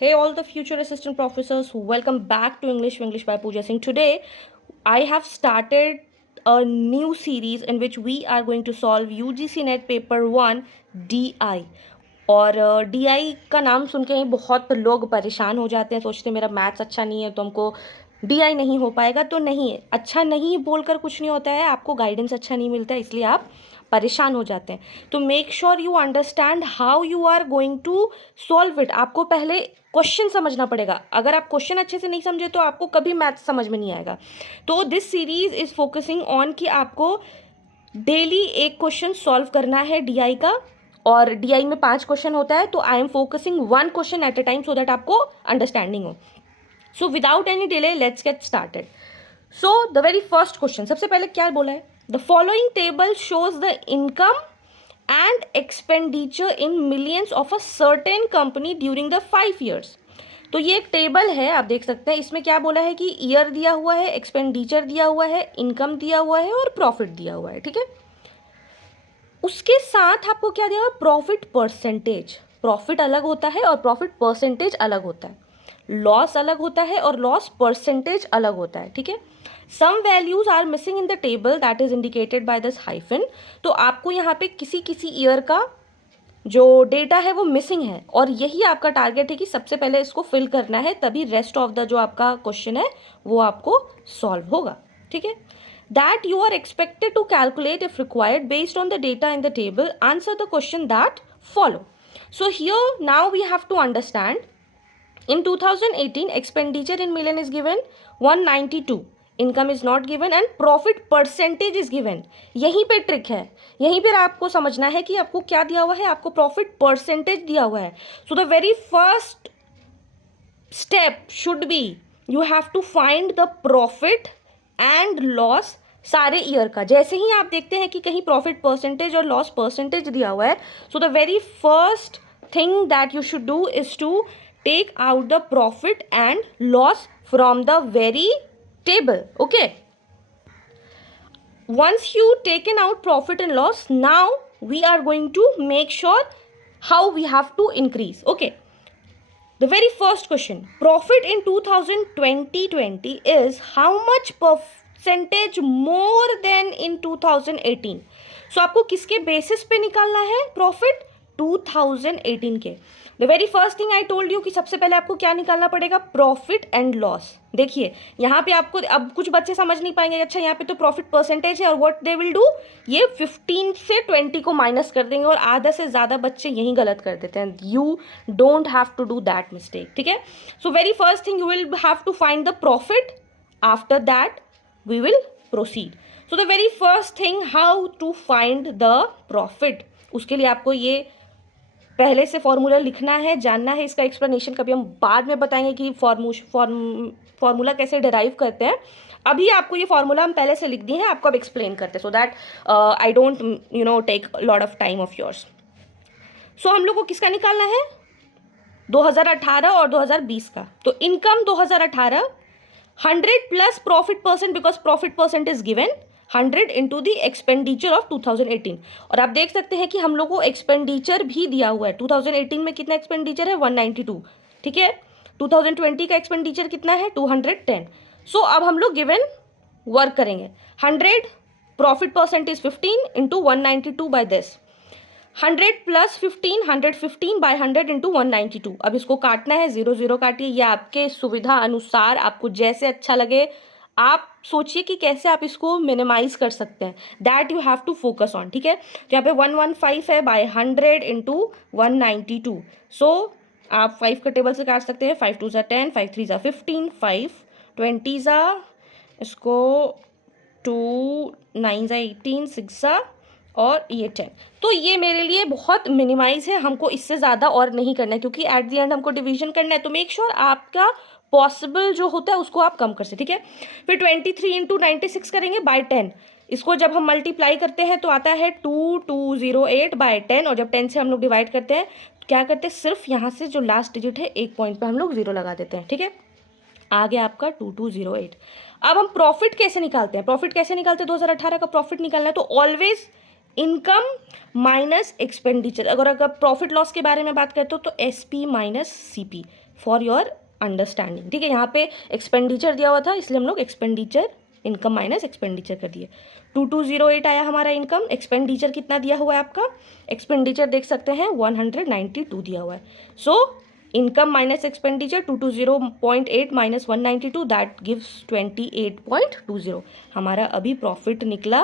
Hey, all the future assistant professors, welcome back to English by Pooja Singh. Today, I have started a new series in which we are going to solve UGC Net Paper 1 DI. और DI का नाम सुन के ही बहुत लोग परेशान हो जाते हैं, सोचते हैं मेरा मैथ्स अच्छा नहीं है तो हमको DI नहीं हो पाएगा। तो नहीं, अच्छा नहीं बोलकर कुछ नहीं होता है, आपको गाइडेंस अच्छा नहीं मिलता है इसलिए आप परेशान हो जाते हैं। तो make sure you understand how you are going to solve it. आपको पहले क्वेश्चन समझना पड़ेगा। अगर आप क्वेश्चन अच्छे से नहीं समझे तो आपको कभी मैथ्स समझ में नहीं आएगा। तो this series is focusing on कि आपको डेली एक क्वेश्चन सॉल्व करना है DI का, और DI में 5 क्वेश्चन होता है, तो I am focusing 1 question at a time so that आपको अंडरस्टैंडिंग हो। So without any delay let's get started. So the very first question, सबसे पहले क्या बोला है? The following table shows the income and expenditure in millions of a certain company during the 5 years। तो ये एक टेबल है, आप देख सकते हैं। इसमें क्या बोला है कि ईयर दिया हुआ है, एक्सपेंडिचर दिया हुआ है, इनकम दिया हुआ है और प्रॉफिट दिया हुआ है, ठीक है। उसके साथ आपको क्या दिया हुआ है? Profit percentage. प्रॉफिट अलग होता है और प्रॉफिट परसेंटेज अलग होता है। लॉस अलग होता है और लॉस परसेंटेज अलग होता है, ठीक है। Some values are missing in the table that is indicated by this hyphen. तो आपको यहाँ पे किसी किसी ईयर का जो डेटा है वो मिसिंग है, और यही आपका टारगेट है कि सबसे पहले इसको फिल करना है, तभी रेस्ट ऑफ द जो आपका क्वेश्चन है वो आपको सॉल्व होगा, ठीक है। That you are expected to calculate if required based on the data in the table. Answer the question that follow. So here now we have to understand. In 2018, expenditure in million is given 192. Income is not given and profit percentage is given. यहीं पे trick है, यहीं पर आपको समझना है कि आपको क्या दिया हुआ है। आपको प्रॉफिट परसेंटेज दिया हुआ है। So the very first step should be you have to find the profit and loss सारे ईयर का। जैसे ही आप देखते हैं कि कहीं प्रॉफिट परसेंटेज और लॉस परसेंटेज दिया हुआ है, so the very first thing that you should do is to take out the profit and loss from the very table, okay. once you taken out profit and loss, now we are going to make sure how we have to increase, okay. The very first question, profit in 2020 is how much percentage more than in 2018? So आपको किसके basis पे निकालना है profit? 2018 के। The very first thing I told you कि सबसे पहले आपको क्या निकालना पड़ेगा? Profit and loss. देखिए यहाँ पे आपको, अब कुछ बच्चे समझ नहीं पाएंगे, अच्छा यहाँ पे तो प्रॉफिट परसेंटेज है, और व्हाट दे विल डू, ये 15 से 20 को माइनस कर देंगे, और आधा से ज़्यादा बच्चे यही गलत कर देते हैं। You don't have to do that mistake, ठीक है। So very first thing you will have to find the profit, after that we will proceed. So the very first thing, how to find the profit, उसके लिए आपको ये पहले से formula लिखना है, जानना है। इसका एक्सप्लेनेशन कभी हम बाद में बताएंगे कि फॉर्मूला कैसे डिराइव करते हैं। अभी आपको ये फॉर्मूला हम पहले से लिख दिए हैं, आपको अब एक्सप्लेन करते हैं, so that I don't take lot of time of yours. So हम लोग को किसका निकालना है? 2018 और 2020 का। तो income 2018 100 plus profit percent, because profit percent is given 100 into the expenditure of 2018। और आप देख सकते हैं कि हम लोग को एक्सपेंडिचर भी दिया हुआ है। 2018 में कितना एक्सपेंडिचर है? 192, ठीक है। 2020 का एक्सपेंडिचर कितना है? 210। सो अब हम लोग गिवन वर्क करेंगे। 100 profit percent is 15 into 192 by this. 100 plus 15, 115 by 100 into 192। अब इसको काटना है, 0 0 काटिए, या आपके सुविधा अनुसार आपको जैसे अच्छा लगे आप सोचिए कि कैसे आप इसको मिनिमाइज कर सकते हैं। That you have to focus on, ठीक है। तो यहाँ पे 115 है बाय 100 इंटू 192। सो आप 5 का टेबल से काट सकते हैं। 5 2 ज़ा 10, 5 3 ज़ा 15, 5 20 ज़ा, इसको 2 9 ज़ा 18, 6 ज़ा और ये 10। तो ये मेरे लिए बहुत मिनिमाइज है, हमको इससे ज़्यादा और नहीं करना है, क्योंकि एट द एंड हमको डिवीजन करना है। तो मेक श्योर आपका पॉसिबल जो होता है उसको आप कम कर सकते, ठीक है। फिर 23 इंटू 96 करेंगे बाय 10। इसको जब हम मल्टीप्लाई करते हैं तो आता है 2208 बाय 10, और जब 10 से हम लोग डिवाइड करते हैं क्या करते हैं? सिर्फ यहाँ से जो लास्ट डिजिट है एक पॉइंट पे हम लोग 0 लगा देते हैं, ठीक है। आ गया आपका 2208। अब हम प्रॉफिट कैसे निकालते हैं? प्रॉफिट कैसे निकालते हैं? 2018 का प्रॉफिट निकालना है तो ऑलवेज इनकम माइनस एक्सपेंडिचर। अगर प्रॉफिट लॉस के बारे में बात करते हो तो SP minus CP for your understanding, ठीक है। यहाँ पे एक्सपेंडिचर दिया हुआ था इसलिए हम लोग एक्सपेंडिचर इनकम माइनस एक्सपेंडिचर कर दिए। 2208 आया हमारा इनकम। एक्सपेंडिचर कितना दिया हुआ है आपका, एक्सपेंडिचर देख सकते हैं 192 दिया हुआ है। So income minus expenditure 220.8 minus 192 that gives 28.20। हमारा अभी प्रॉफिट निकला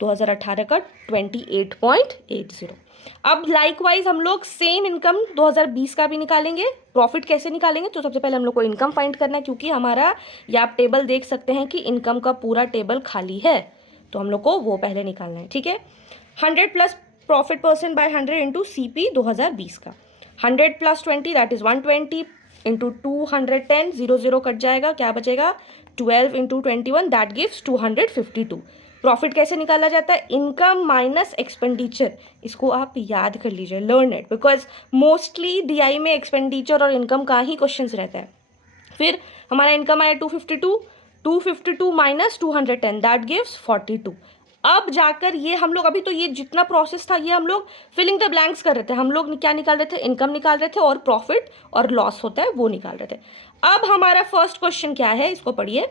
2018 का 28.80। अब लाइकवाइज हम लोग सेम इनकम 2020 का भी निकालेंगे। प्रॉफिट कैसे निकालेंगे, तो सबसे पहले हम लोग को इनकम फाइंड करना है, क्योंकि हमारा ये आप टेबल देख सकते हैं कि इनकम का पूरा टेबल खाली है, तो हम लोग को वो पहले निकालना है, ठीक है। 100 plus profit percent by 100 into CP 2020 का, 100 plus 20 that is 120 into 210, 0 cut जाएगा, क्या बचेगा 12 इंटू 21 दैट गिव्स 252। प्रॉफिट कैसे निकाला जाता है, इनकम माइनस एक्सपेंडिचर। इसको आप याद कर लीजिए, learn it, because mostly DI में एक्सपेंडिचर और इनकम का ही क्वेश्चन रहता है। फिर हमारा इनकम आया 252 माइनस 210 दैट गिव्स 42। अब जाकर ये हम लोग, अभी तो ये जितना प्रोसेस था ये हम लोग फिलिंग द ब्लैंक्स कर रहे थे। हम लोग क्या निकाल रहे थे, इनकम निकाल रहे थे और प्रॉफिट और लॉस होता है वो निकाल रहे थे। अब हमारा फर्स्ट क्वेश्चन क्या है, इसको पढ़िए।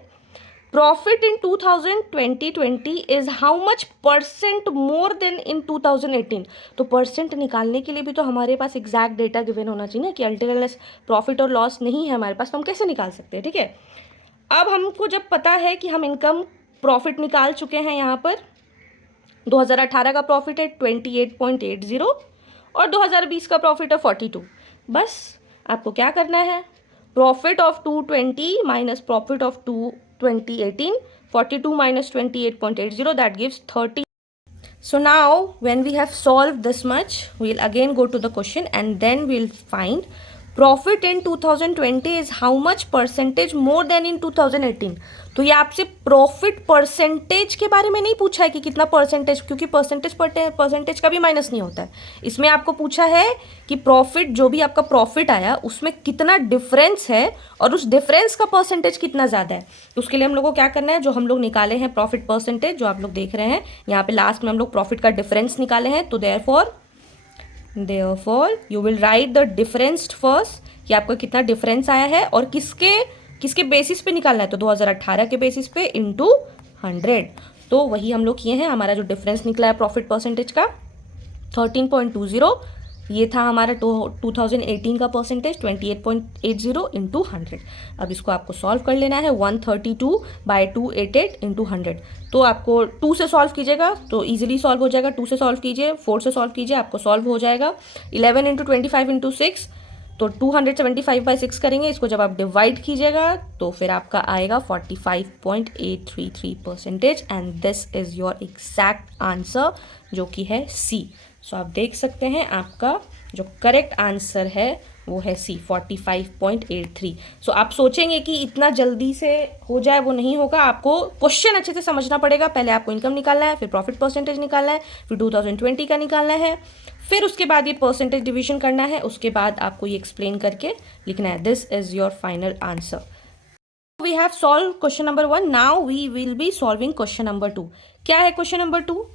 Profit in 2020 is how much percent more than in 2018। तो परसेंट निकालने के लिए भी तो हमारे पास एग्जैक्ट डेटा गिवन होना चाहिए ना, कि अल्टीमेटली प्रॉफिट और लॉस नहीं है हमारे पास, तो हम कैसे निकाल सकते हैं, ठीक है। अब हमको जब पता है कि हम इनकम प्रॉफिट निकाल चुके हैं, यहाँ पर 2018 का प्रॉफिट है 28.80 और 2020 का प्रॉफिट है 42। बस आपको क्या करना है, profit of 220 minus profit of 2018, 42 minus 28.80 that gives 30. So now when we have solved this much, we'll again go to the question and then we'll find profit in 2020 is how much percentage more than in 2018। तो ये आपसे profit percentage के बारे में नहीं पूछा है कि कितना परसेंटेज, क्योंकि परसेंटेज का भी माइनस नहीं होता है। इसमें आपको पूछा है कि प्रॉफिट, जो भी आपका प्रॉफिट आया उसमें कितना डिफरेंस है और उस डिफरेंस का परसेंटेज कितना ज़्यादा है। तो उसके लिए हम लोग को क्या करना है, जो हम लोग निकाले हैं प्रॉफिट परसेंटेज, जो आप लोग देख रहे हैं यहाँ पे लास्ट में हम लोग प्रॉफिट का डिफरेंस निकाले हैं। तो therefore you will write the difference first, कि आपका कितना डिफरेंस आया है और किसके बेसिस पे निकालना है, तो 2018 के बेसिस पे इंटू 100। तो वही हम लोग किए हैं। हमारा जो डिफरेंस निकला है प्रॉफिट परसेंटेज का 13.20, ये था हमारा 2018 का परसेंटेज 28.80 इंटू 100। अब इसको आपको सॉल्व कर लेना है, 132/288 इंटू 100। तो आपको 2 से सॉल्व कीजिएगा तो ईजिली सॉल्व हो जाएगा, 2 से सॉल्व कीजिए, 4 से सॉल्व कीजिए, आपको सॉल्व हो जाएगा। 11 इंटू 25 इंटू 6 तो 275/6 करेंगे। इसको जब आप डिवाइड कीजिएगा तो फिर आपका आएगा 45.833% and this is your exact answer, जो कि है C। सो आप देख सकते हैं आपका जो करेक्ट आंसर है वो है C, 45.83। सो आप सोचेंगे कि इतना जल्दी से हो जाए, वो नहीं होगा। आपको क्वेश्चन अच्छे से समझना पड़ेगा। पहले आपको इनकम निकालना है, फिर प्रॉफिट परसेंटेज निकालना है, फिर 2020 का निकालना है, फिर उसके बाद ये परसेंटेज डिवीजन करना है, उसके बाद आपको ये एक्सप्लेन करके लिखना है। This is your final answer. We have solve question number 1, now we will be solving question number 2। क्या है question number 2?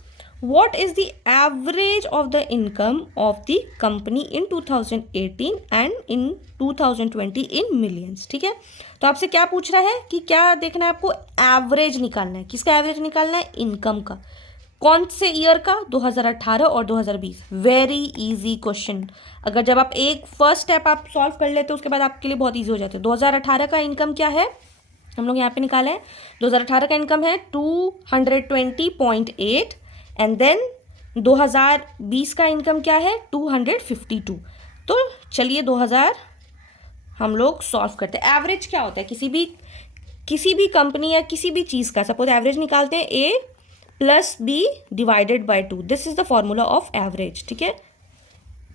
What is the average of the income of the company in 2018 and in 2020 in millions? ठीक है, तो आपसे क्या पूछ रहा है कि क्या देखना है आपको, एवरेज निकालना है। किसका एवरेज निकालना है? इनकम का। कौन से ईयर का? 2018 और 2020। Very easy question. अगर जब आप एक फर्स्ट स्टेप आप सॉल्व कर लेते हो उसके बाद आपके लिए बहुत इजी हो जाते हैं। 2018 का इनकम क्या है, हम लोग यहाँ पे निकाले हैं। 2018 का इनकम है 220.8 एंड देन 2020 का इनकम क्या है 252। तो चलिए 2000 हम लोग सॉल्व करते हैं। एवरेज क्या होता है किसी भी कंपनी या किसी भी चीज़ का, सपोज एवरेज निकालते हैं A plus B divided by 2, this is the formula of average. ठीक है,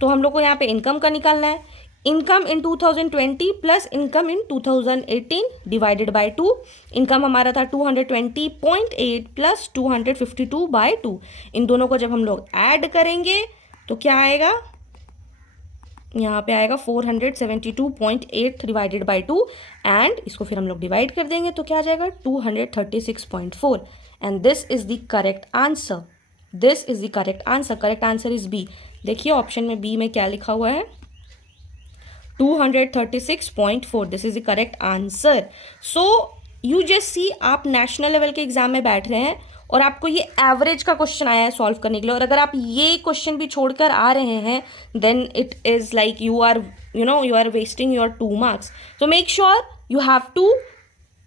तो हम लोग को यहाँ पे इनकम का निकालना है। Income in 2020 plus income in 2018 divided by 2। Income हमारा था 220.8 प्लस 252/2। इन दोनों को जब हम लोग ऐड करेंगे तो क्या आएगा, यहाँ पे आएगा 472.8 डिवाइडेड बाय 2 एंड इसको फिर हम लोग डिवाइड कर देंगे तो क्या आ जाएगा 236.4 and this is the correct answer. This is the correct answer. Correct answer is B. देखिए ऑप्शन में B में क्या लिखा हुआ है, 236.4. This is the correct answer. So you just see, आप नेशनल लेवल के एग्जाम में बैठ रहे हैं और आपको ये एवरेज का क्वेश्चन आया है सॉल्व करने के लिए, और अगर आप ये क्वेश्चन भी छोड़कर आ रहे हैं then it is like you are wasting your 2 marks. तो make sure you have to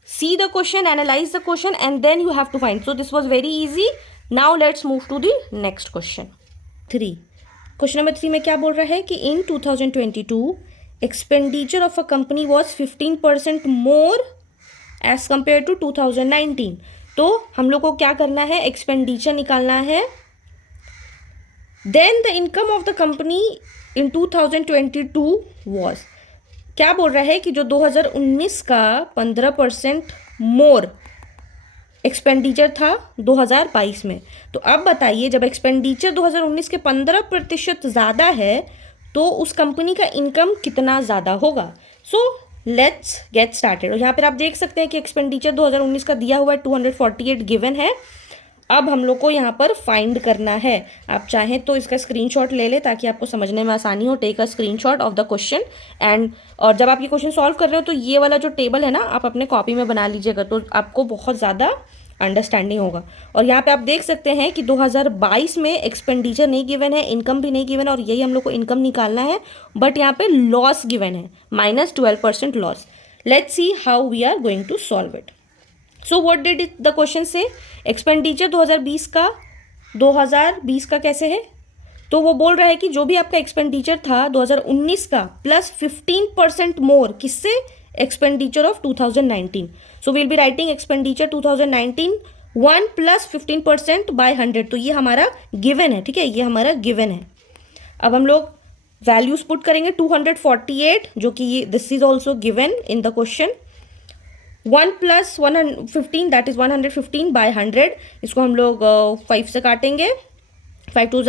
see the question, analyze the question, and then you have to find. So this was very easy. Now let's move to the next question. 3. Question number 3 में क्या बोल रहा है कि in 2022 expenditure of a company was 15% more as compared to 2019. तो हम लोग को क्या करना है, एक्सपेंडिचर निकालना है. Then the income of the company in 2022 was, क्या बोल रहा है कि जो 2019 का 15% मोर एक्सपेंडिचर था 2022 में. तो अब बताइए, जब एक्सपेंडिचर 2019 के 15% ज़्यादा है तो उस कंपनी का इनकम कितना ज़्यादा होगा. सो लेट्स गेट स्टार्टेड. और यहाँ पर आप देख सकते हैं कि एक्सपेंडिचर 2019 का दिया हुआ है 248 गिवन है. अब हम लोग को यहाँ पर फाइंड करना है. आप चाहें तो इसका स्क्रीनशॉट ले लें ताकि आपको समझने में आसानी हो. Take a screenshot of the question and, और जब आप ये क्वेश्चन सॉल्व कर रहे हो तो ये वाला जो टेबल है ना, आप अपने कॉपी में बना लीजिएगा, तो आपको बहुत ज़्यादा अंडरस्टैंडिंग होगा. और यहाँ पे आप देख सकते हैं कि 2022 में एक्सपेंडिचर नहीं गिवन है, इनकम भी नहीं गिवन है, और यही हम लोग को इनकम निकालना है. बट यहाँ पे लॉस गिवन है, -12% loss. Let's see how we are going to solve it. So what did it the question से, एक्सपेंडिचर 2020 का कैसे है, तो वो बोल रहा है कि जो भी आपका एक्सपेंडिचर था 2019 का प्लस 15% मोर किससे, expenditure of 2019. So will be writing expenditure 2019 1 + 15% by 100. तो ये हमारा गिवन है, ठीक है, ये हमारा गिवन है. अब हम लोग वैल्यूज पुट करेंगे. 248 जो कि ये this is also given in the question. 1 + 115 that is 115 by 100. इसको हम लोग 5 से काटेंगे. 5 2 =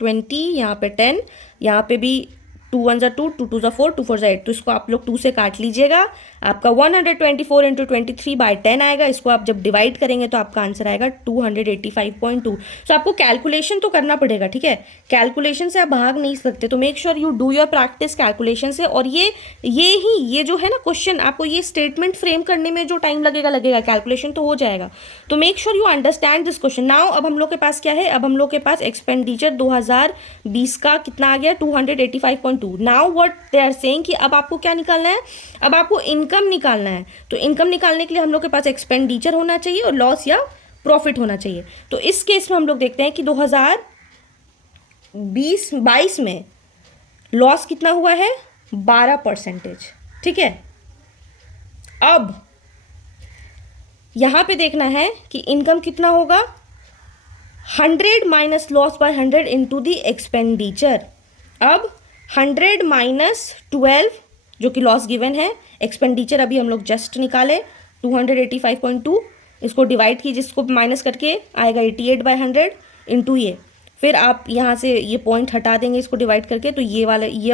20, यहाँ पे 10, यहाँ पे भी 2 1 = 2, 2 2 = 4, 2 4 = 8. तो इसको आप लोग 2 से काट लीजिएगा. आपका 124 × 23 बाय 10 आएगा. इसको आप जब डिवाइड करेंगे तो आपका आंसर आएगा 285.2. सो आपको कैलकुलेशन तो करना पड़ेगा, ठीक है, कैलकुलेशन से आप भाग नहीं सकते. तो make sure you do your practice calculation से. और ये जो है ना क्वेश्चन, आपको ये स्टेटमेंट फ्रेम करने में जो टाइम लगेगा, कैलकुलेशन तो हो जाएगा. तो make sure you understand this question. Now अब हम लोग के पास क्या है, अब हम लोग के पास एक्सपेंडिचर 2020 का कितना आ गया, 285.2. Now what they are saying कि अब आपको क्या निकालना है, अब आपको इनकम निकालना है. तो इनकम निकालने के लिए हम लोग के पास एक्सपेंडिचर होना चाहिए और लॉस या प्रॉफिट होना चाहिए. तो इस केस में हम लोग देखते हैं कि 2022 में लॉस कितना हुआ है, 12%, ठीक है. अब यहां पे देखना है कि इनकम कितना होगा, 100 minus loss by 100 into the expenditure. अब 100 माइनस 12 जो कि लॉस गिवन है, एक्सपेंडिचर अभी हम लोग जस्ट निकाले 285.2. इसको डिवाइड कीजिए, इसको माइनस करके आएगा 88 बाय 100 इंटू ये. फिर आप यहाँ से ये पॉइंट हटा देंगे इसको डिवाइड करके, तो ये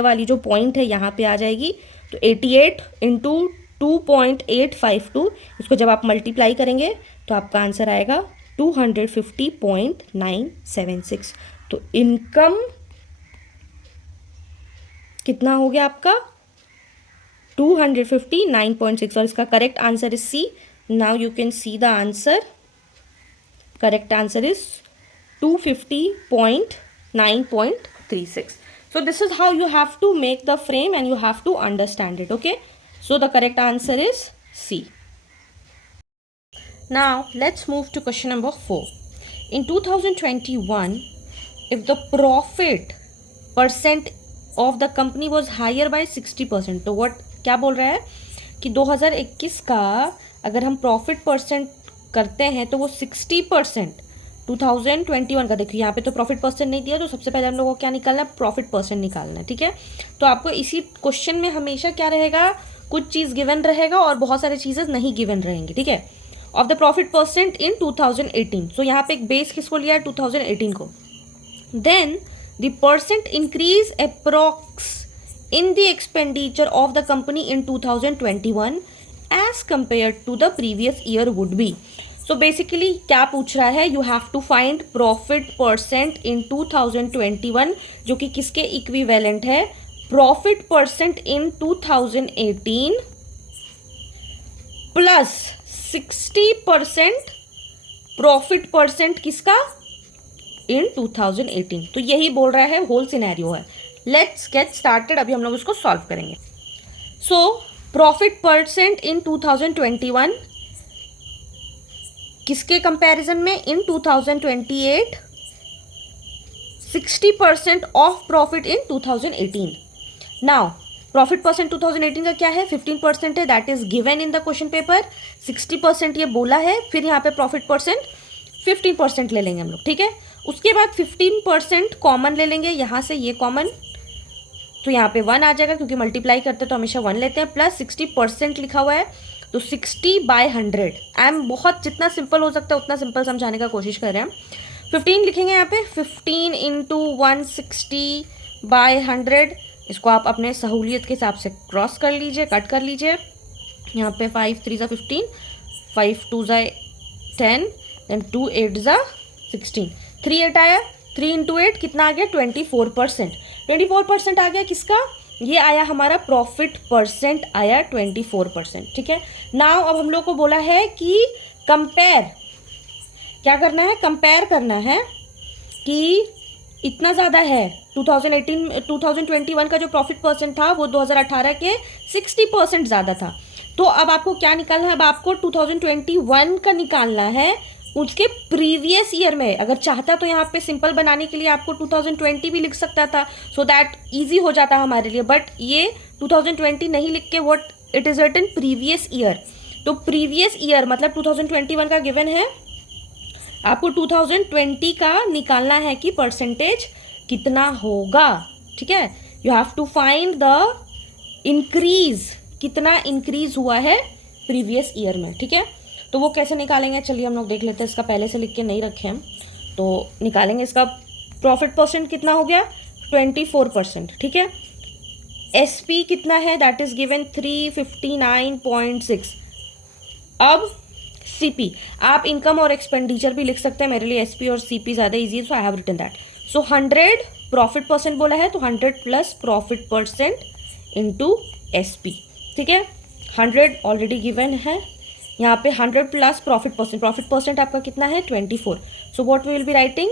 वाली जो पॉइंट है यहाँ पे आ जाएगी. तो 88 इंटू 2.852, इसको जब आप मल्टीप्लाई करेंगे तो आपका आंसर आएगा 250.976. तो इनकम कितना हो गया आपका, 259.6. और इसका correct answer is C. Now you can see the answer. Correct answer is 250.9.36. So this is how you have to make the frame and you have to understand it. Okay, so the correct answer is C. Now let's move to question number 4. In 2021, if the profit percent of the company was higher by 60%, तो what क्या बोल रहा है कि 2021 का अगर हम profit percent करते हैं तो वो 60% 2021 का. देखिए यहाँ पे तो प्रॉफिट परसेंट नहीं दिया, तो सबसे पहले हम लोगों को क्या निकालना है, प्रॉफिट परसेंट निकालना है, ठीक है. तो आपको इसी क्वेश्चन में हमेशा क्या रहेगा, कुछ चीज़ गिवन रहेगा और बहुत सारी चीज़ें नहीं गिवन रहेंगी, ठीक है. Of the profit percent in 2018. So यहाँ पे एक बेस किसको लिया है, 2018 को. Then the percent increase approx in the expenditure of the company in 2021 as compare to the previous year would be. So basically क्या पूछ रहा है, you have to find profit percent in 2021 जो कि किसके इक्विवेलेंट है, profit percent in 2018 plus 60% profit percent किसका, इन 2018। तो यही बोल रहा है, होल सिनेरियो है। लेट्स गेट स्टार्टेड, अभी हम लोग इसको सॉल्व करेंगे। सो प्रॉफिट परसेंट इन 2021 किसके कंपैरिजन में, इन 2028 60% of profit in 2018। Now profit percent 2018 का क्या है, 15% है, that is given in the question paper. 60% ये बोला है, फिर यहाँ पे प्रॉफिट परसेंट 15% ले लेंगे हम लोग, ठीक है। उसके बाद 15% कॉमन ले लेंगे, यहाँ से ये कॉमन, तो यहाँ पे 1 आ जाएगा क्योंकि मल्टीप्लाई करते हैं तो हमेशा 1 लेते हैं, प्लस 60% लिखा हुआ है तो 60/100। आई एम बहुत जितना सिंपल हो सकता है उतना सिंपल समझाने का कोशिश कर रहे हैं हम। 15 लिखेंगे यहाँ पे, 15 इंटू 160/100। इसको आप अपने सहूलियत के हिसाब से क्रॉस कर लीजिए, कट कर लीजिए। यहाँ पे 5 3 ज़ा 15, 5 2 ज़ा 10, देन 2 8 ज़ा 16, 3 8 आया, 3 इंटू 8 कितना आ गया, 24%। 24% आ गया किसका, ये आया हमारा प्रॉफिट परसेंट आया 24%, ठीक है। नाउ अब हम लोग को बोला है कि कंपेयर, क्या करना है, कंपेयर करना है कि इतना ज़्यादा है 2021 का जो प्रॉफिट परसेंट था वो 2018 के 60% ज़्यादा था। तो अब आपको क्या निकालना है, अब आपको 2021 का निकालना है उसके प्रीवियस ईयर में। अगर चाहता तो यहाँ पे सिंपल बनाने के लिए आपको 2020 भी लिख सकता था, सो दैट इजी हो जाता हमारे लिए, बट ये 2020 नहीं लिख के what it is written previous year. तो प्रीवियस ईयर मतलब 2021 का गिवन है, आपको 2020 का निकालना है कि परसेंटेज कितना होगा, ठीक है। You have to find the increase, कितना इंक्रीज हुआ है प्रीवियस ईयर में, ठीक है। तो वो कैसे निकालेंगे, चलिए हम लोग देख लेते हैं। इसका पहले से लिख के नहीं रखे हम, तो निकालेंगे। इसका प्रॉफिट परसेंट कितना हो गया, 24%, ठीक है। एसपी कितना है, दैट इज गिवन 359.6। अब सीपी, आप इनकम और एक्सपेंडिचर भी लिख सकते हैं, मेरे लिए एसपी और सीपी ज़्यादा ईजी है, so I have written that. So 100 profit percent बोला है तो 100 plus profit percent into SP, ठीक है। 100 ऑलरेडी गिवन है, यहाँ पे 100 प्लस प्रॉफिट परसेंट आपका कितना है, 24। So what we will be writing,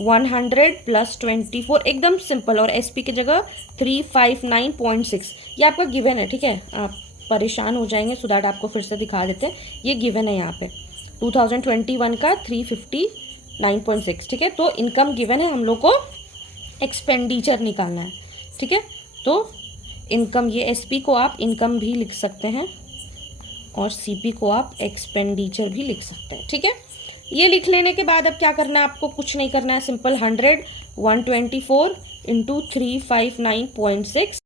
100 plus 24, एकदम सिंपल। और एसपी की जगह 359.6, ये आपका गिवन है, ठीक है। आप परेशान हो जाएंगे, सो दैट आपको फिर से दिखा देते हैं, ये गिवन है यहाँ पे 2021 का 359.6, ठीक है। तो इनकम गिवन है, हम लोग को एक्सपेंडिचर निकालना है, ठीक है। तो इनकम, ये एसपी को आप इनकम भी लिख सकते हैं और सीपी को आप एक्सपेंडिचर भी लिख सकते हैं, ठीक है। ये लिख लेने के बाद अब क्या करना है, आपको कुछ नहीं करना है, सिंपल 100 124 इंटू 359.6।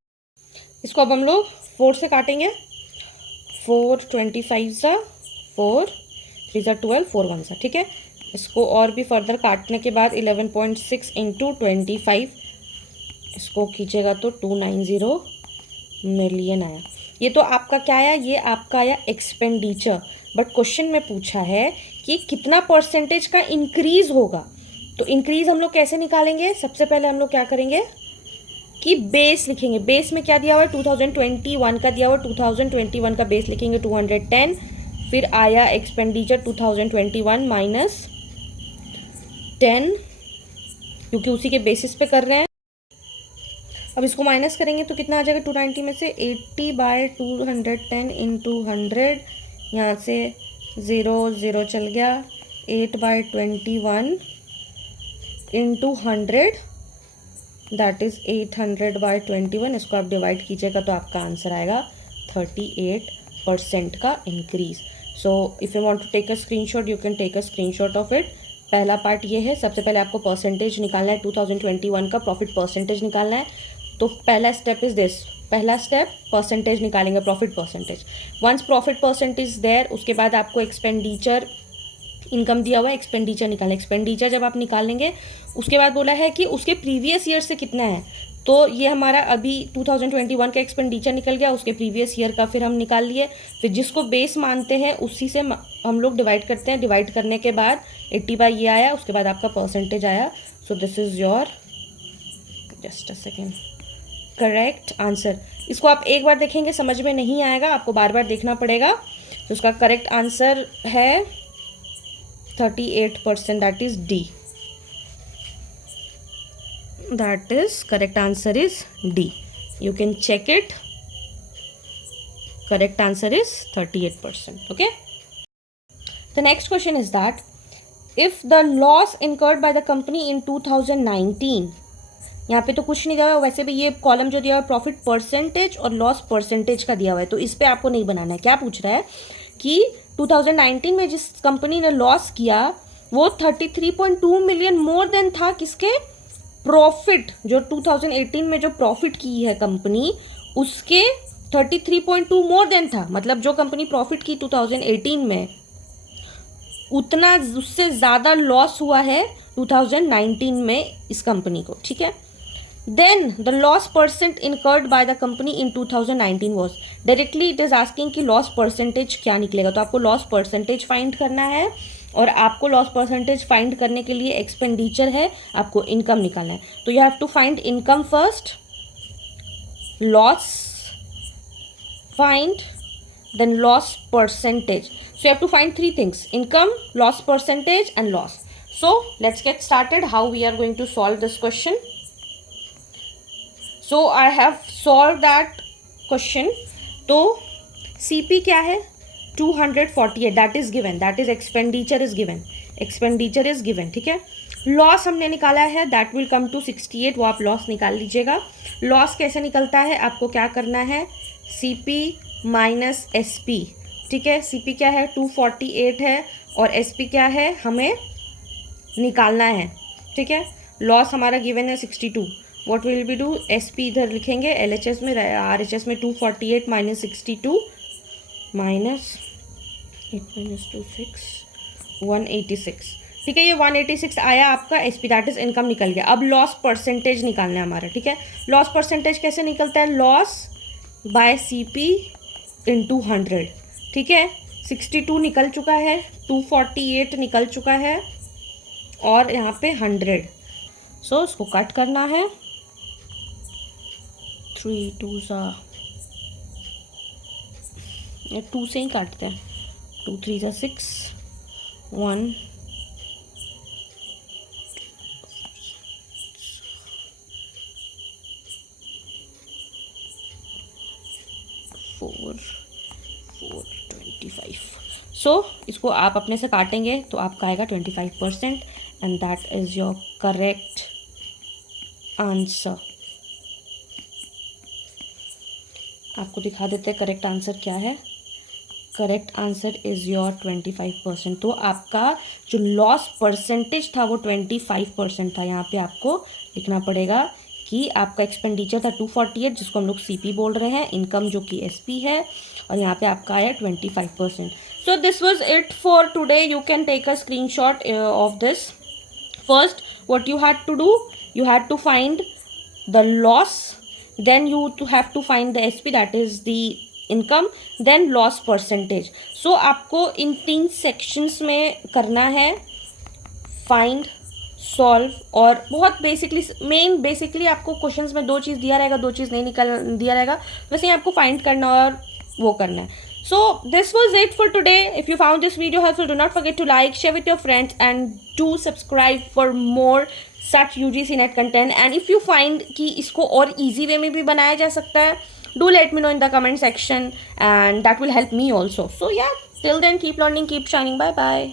इसको अब हम लोग 4 से काटेंगे, 4 25 सा 4, 3 सा 12, 4 1 सा, ठीक है। इसको और भी फर्दर काटने के बाद 11.6 इंटू 25 इसको खींचेगा तो 290 मिलियन आया। ये तो आपका क्या आया, ये आपका आया एक्सपेंडिचर, बट क्वेश्चन में पूछा है कि कितना परसेंटेज का इंक्रीज होगा। तो इंक्रीज हम लोग कैसे निकालेंगे, सबसे पहले हम लोग क्या करेंगे कि बेस लिखेंगे। बेस में क्या दिया हुआ है, 2021 का दिया हुआ है, 2021 का बेस लिखेंगे 210, फिर आया एक्सपेंडिचर 2021 माइनस 10, क्योंकि उसी के बेसिस पे कर रहे हैं। अब इसको माइनस करेंगे तो कितना आ जाएगा, 290 में से 80/210 इंटू 100, यहाँ से 0 0 चल गया, 8/21 इंटू 100, दैट इज़ 800/21। इसको आप डिवाइड कीजिएगा तो आपका आंसर आएगा 38% का increase. So if you want to take a screenshot, you can take a screenshot of it. पहला पार्ट ये है, सबसे पहले आपको परसेंटेज निकालना है, 2021 का प्रॉफिट परसेंटेज निकालना है। तो पहला स्टेप इज दिस, पहला स्टेप परसेंटेज निकालेंगे, profit percentage. Once profit percentage there, उसके बाद आपको एक्सपेंडिचर, इनकम दिया हुआ है, एक्सपेंडिचर निकालें। एक्सपेंडिचर जब आप निकालेंगे उसके बाद बोला है कि उसके प्रीवियस ईयर से कितना है, तो ये हमारा अभी 2021 का एक्सपेंडिचर निकल गया, उसके प्रीवियस ईयर का फिर हम निकाल लिए, फिर जिसको बेस मानते हैं उसी से हम लोग डिवाइड करते हैं। डिवाइड करने के बाद 80 बाई ये आया, उसके बाद आपका परसेंटेज आया। So this is your, just a second, correct answer. इसको आप एक बार देखेंगे समझ में नहीं आएगा, आपको बार बार देखना पड़ेगा। तो उसका करेक्ट आंसर है 38%, that is D. That is correct answer is D. You can check it. Correct answer is 38%. Okay. The next question is that if the loss incurred by the company in 2019, यहाँ पे तो कुछ नहीं दिया हुआ, वैसे भी ये कॉलम जो दिया हुआ है प्रॉफिट परसेंटेज और लॉस परसेंटेज का दिया हुआ है, तो इस पे आपको नहीं बनाना है। क्या पूछ रहा है कि 2019 में जिस कंपनी ने लॉस किया वो 33.2 मिलियन मोर देन था किसके, प्रॉफिट, जो 2018 में जो प्रॉफिट की है कंपनी उसके 33.2 मोर देन था। मतलब जो कंपनी प्रॉफिट की 2018 में उतना, उससे ज़्यादा लॉस हुआ है 2019 में इस कंपनी को, ठीक है। Then the loss percent incurred by the company in 2019 was, directly it is asking कि लॉस परसेंटेज क्या निकलेगा। तो आपको लॉस परसेंटेज फाइंड करना है और आपको लॉस परसेंटेज फाइंड करने के लिए एक्सपेंडिचर है, आपको इनकम निकालना है। तो you have to find income first, loss find, then loss percentage. So you have to find three things, income, loss percentage and loss. So let's get started how we are going to solve this question. So I have solve that question. तो CP क्या है, 248, that is given, that is expenditure is given, expenditure is given, ठीक है। Loss हमने निकाला है, that will come to 68, वो आप लॉस निकाल लीजिएगा। लॉस कैसे निकलता है, आपको क्या करना है, CP माइनस SP, ठीक है। CP क्या है, 248 है, और SP क्या है, हमें निकालना है, ठीक है। लॉस हमारा गिवन है 62, what will be do, SP इधर लिखेंगे, LHS में, RHS में 248 माइनस 62 माइनस 8 माइनस 2 6 186, ठीक है। ये 186 आया आपका SP, दैट इज इनकम निकल गया। अब लॉस परसेंटेज निकालना है हमारा, ठीक है। लॉस परसेंटेज कैसे निकलता है, लॉस बाय CP इंटू 100, ठीक है। 62 निकल चुका है, 248 निकल चुका है, और यहाँ पे 100। सो इसको कट करना है, 3 2 सा, 2 से ही काटते हैं, 2 3 सा 6 1 4 4 25। सो इसको आप अपने से काटेंगे तो आपका आएगा 25%, and that is your correct answer. आपको दिखा देते हैं करेक्ट आंसर क्या है। Correct answer is your 25%। तो आपका जो लॉस परसेंटेज था वो 25% था। यहाँ पे आपको लिखना पड़ेगा कि आपका एक्सपेंडिचर था 248, जिसको हम लोग CP बोल रहे हैं, इनकम जो कि SP है, और यहाँ पे आपका आया 25%। So this was it for today. You can take a screenshot of this. First what you had to do, you had to find the loss, then you have to find the SP, that is the income, then loss percentage. So आपको इन 3 sections में करना है, find, solve, और बहुत basically आपको questions में 2 चीज़ दिया रहेगा, 2 चीज़ नहीं दिया रहेगा, वैसे ही आपको फाइंड करना और वो करना है। So this was it for today. If you found this video helpful, do not forget to like, share with your friends, and do subscribe for more such UGC NET content. And if you find कि इसको और easy way में भी बनाया जा सकता है, do let me know in the comment section, and that will help me also. So yeah, till then, keep learning, keep shining. Bye bye.